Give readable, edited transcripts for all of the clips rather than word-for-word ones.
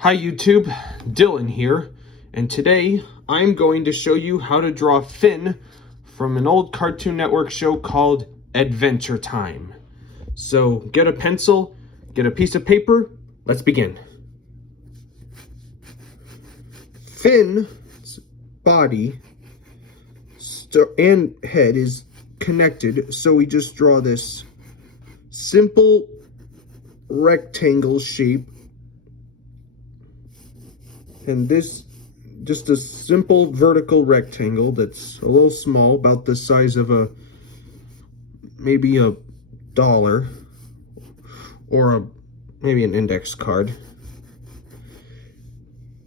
Hi YouTube, Dylan here, and today I'm going to show you how to draw Finn from an old Cartoon Network show called Adventure Time. So get a pencil, get a piece of paper, let's begin. Finn's body and head is connected, so we just draw this simple rectangle shape, and this just a simple vertical rectangle that's a little small, about the size of maybe a dollar or maybe an index card.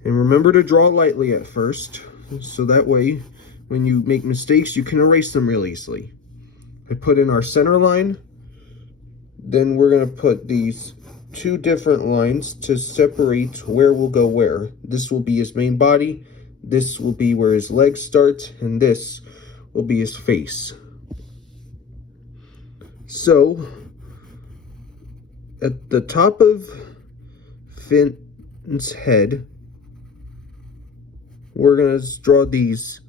And remember to draw lightly at first, so that way when you make mistakes you can erase them real easily. I put in our center line, then we're going to put these two different lines to separate where we'll go where. This will be his main body, this will be where his legs start, and this will be his face. So at the top of Finn's head, we're going to draw these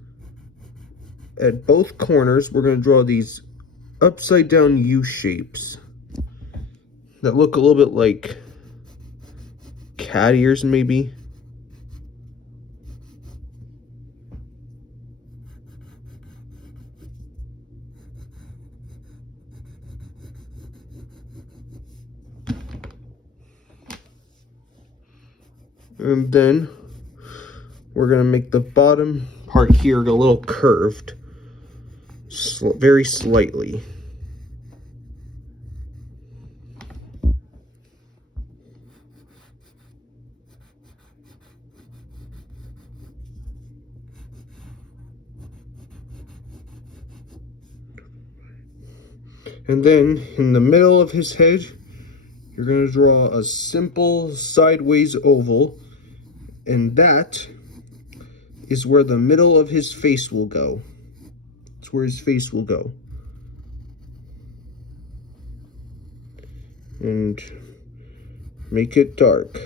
at both corners. We're going to draw these upside down U shapes that look a little bit like cat ears, maybe. And then we're going to make the bottom part here a little curved, very slightly. And then in the middle of his head, you're going to draw a simple sideways oval, and that is where the middle of his face will go. It's where his face will go. And make it dark.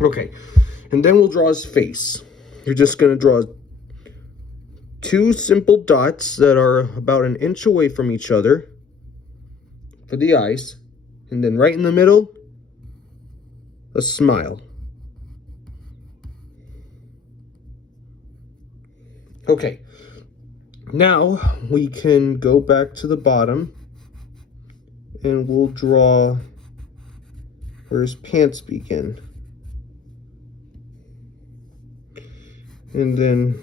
Okay, and then we'll draw his face. You're just going to draw two simple dots that are about an inch away from each other for the eyes, and then right in the middle, a smile. Okay, now we can go back to the bottom and we'll draw where his pants begin. And then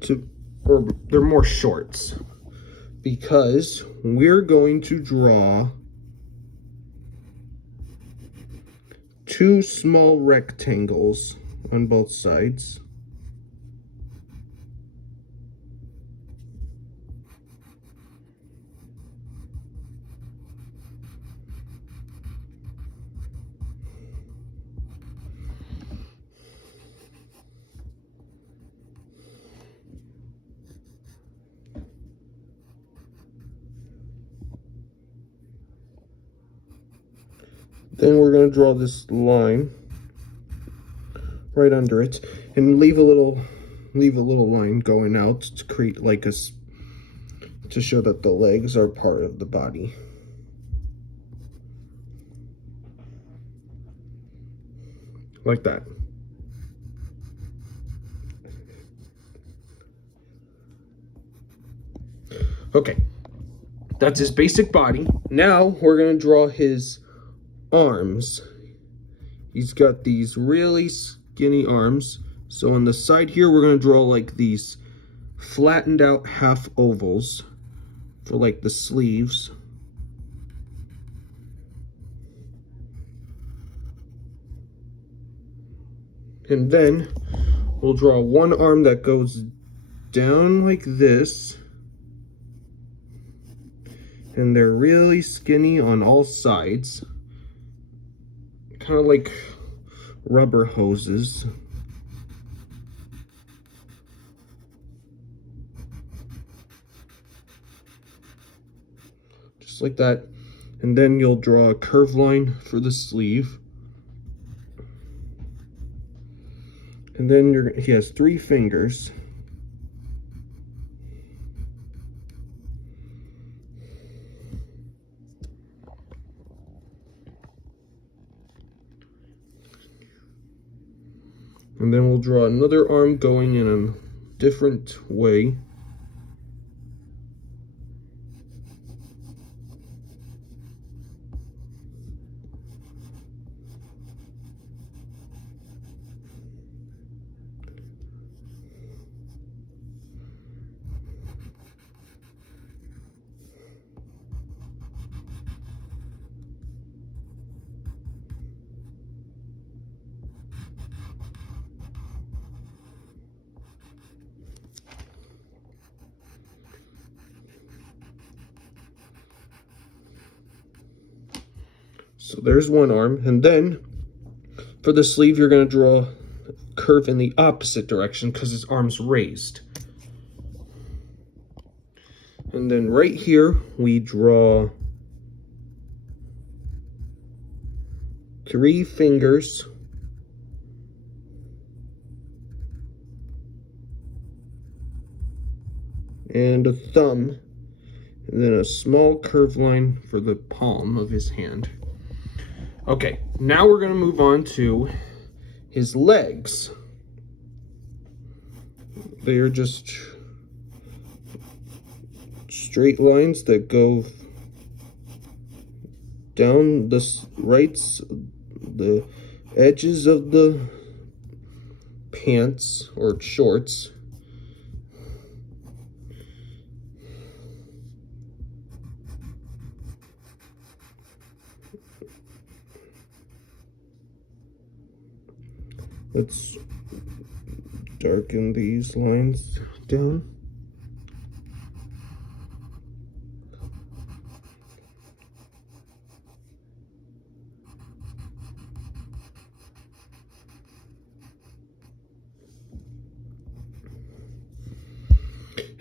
they're more shorts, because we're going to draw two small rectangles on both sides. Then we're going to draw this line right under it, and leave a little line going out to create like to show that the legs are part of the body. Like that. Okay, that's his basic body. Now we're going to draw his arms. He's got these really skinny arms. So on the side here, we're going to draw like these flattened out half ovals for like the sleeves. And then we'll draw one arm that goes down like this. And they're really skinny on all sides. kind of like rubber hoses. Just like that. And then you'll draw a curved line for the sleeve. And then he has 3 fingers. And then we'll draw another arm going in a different way. So there's one arm, and then for the sleeve, you're going to draw a curve in the opposite direction because his arm's raised. And then right here, we draw 3 fingers. And a thumb. And then a small curved line for the palm of his hand. Okay, now we're going to move on to his legs. They are just straight lines that go down the the edges of the pants or shorts. Let's darken these lines down.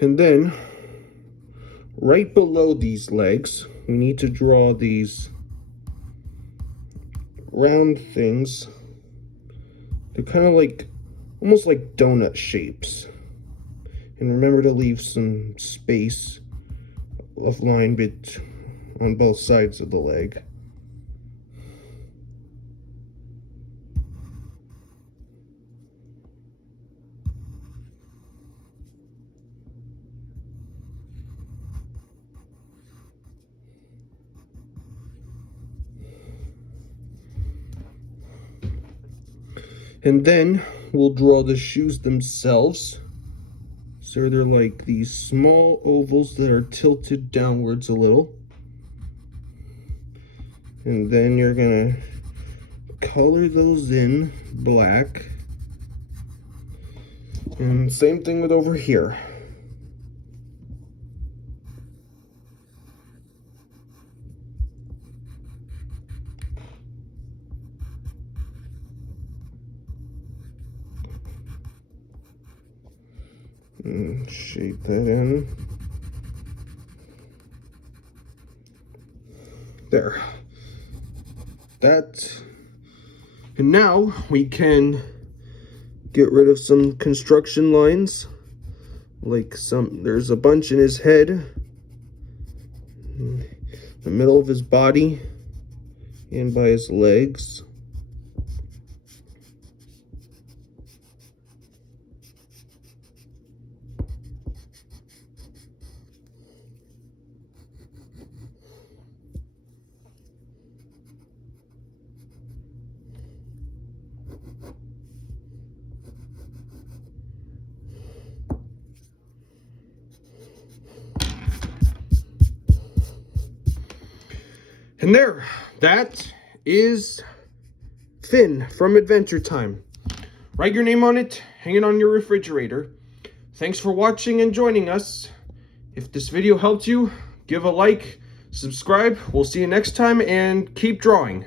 And then, right below these legs, we need to draw these round things. They're kind of like, almost like donut shapes. And remember to leave some space of line bit on both sides of the leg. And then we'll draw the shoes themselves. So they're like these small ovals that are tilted downwards a little. And then you're gonna color those in black. And same thing with over here. And shape that in. There. That. And now we can get rid of some construction lines. Like there's a bunch in his head, the middle of his body, and by his legs. And there, that is Finn from Adventure Time. Write your name on it, hang it on your refrigerator. Thanks for watching and joining us. If this video helped you, give a like, subscribe. We'll see you next time, and keep drawing.